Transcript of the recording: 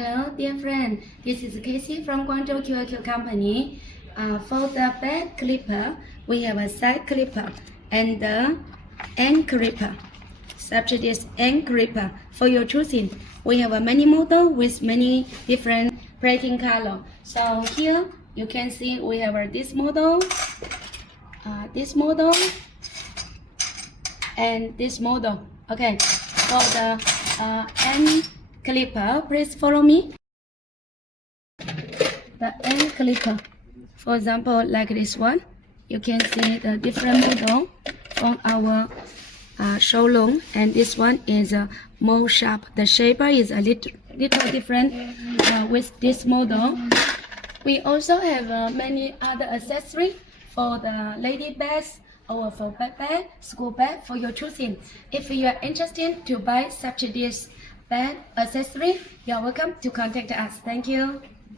Hello, dear friend. This is Casey from Guangzhou QQ Company. For the back clipper, we have a side clipper and the end clipper. Subject is end clipper. For your choosing, we have a many model with many different plating color. So here you can see we have this model, and this model. Okay, for the end clipper, please follow me. The end clipper, for example, like this one, you can see the different model from our showroom, and this one is more sharp. The shape is a little different with this model. We also have many other accessories for the lady bags or for backpack, school bag for your choosing. If you are interested to buy such this bag accessory, you are welcome to contact us. Thank you.